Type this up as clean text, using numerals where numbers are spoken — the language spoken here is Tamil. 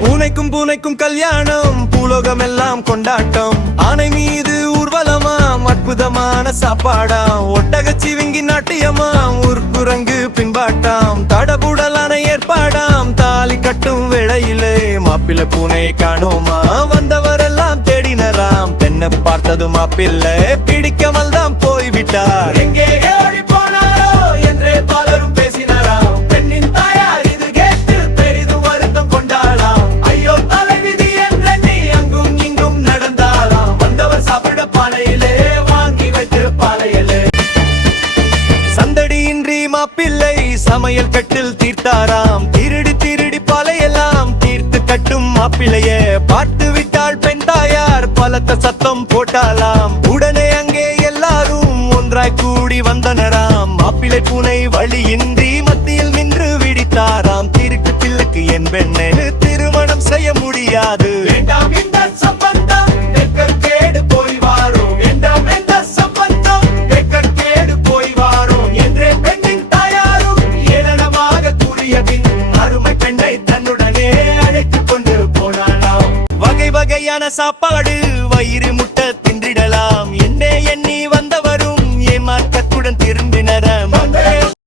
பூனைக்கும் பூனைக்கும் கல்யாணம், பூலோகம் எல்லாம் கொண்டாட்டம். ஆனை மீது ஊர்வலமாம், அற்புதமான சாப்பாடாம். ஒட்டகச்சிவிங்கி நாட்டியமாம், ஊர்குரங்கு பின்பாட்டாம். தடபுடலான ஏற்பாடாம், தாலி கட்டும் வேளையிலே மாப்பிள்ளை பூனை காணோமா. வந்தவரெல்லாம் தேடினராம், பெண்ணை பார்த்ததும் மாப்பிள்ளை பிடிக்காமல் தான் போய்விட்டார். எங்கே ஓடி போனாரோ என்றே பலரும் பேசினாராம். பெண்ணின் தாயார் இது கேட்டு பெரிதும் வருத்தம் கொண்டாளாம். ஐயோ தலைவிதி என்றெண்ணி அங்கும் இங்கும் நடந்தாளாம். வந்தவர் சாப்பிட பானையிலே வாங்கி வைத்து பானையிலே. சந்தடியின்றி மாப்பிள்ளை சமையல் கட்டில் தீர்த்தாராம். திருடி திருடி பாலையெல்லாம் தீர்த்து கட்டும் மாப்பிள்ளையே பார்த்து விட்டாள் பெண் தாயார். பலத்த சத்தம் போட்டாலாம். உடனே அங்கே எல்லாரும் ஒன்றாய் கூடி வந்தனராம். மாப்பிள்ளை பூனை வழியின்றி மத்தியில் நின்று விடித்தாராம். திருக்கு பிள்ளைக்கு என் பெண்ணை திருமணம் செய்ய முடியாது. வேண்டாம் இந்த சம்பந்தம், கேடு போய் வாரும். வேண்டாம் இந்த சம்பந்தம், கேடு போய் வாரும் என்றே பெண்ணின் தாயாரும் ஏளனமாக கூறியதின் அருமை பெண்ணை தன்னுடனே அழைத்துக் கொண்டு போனாளாம். வகை வகையான சாப்பாடு, வயிறு முட்டை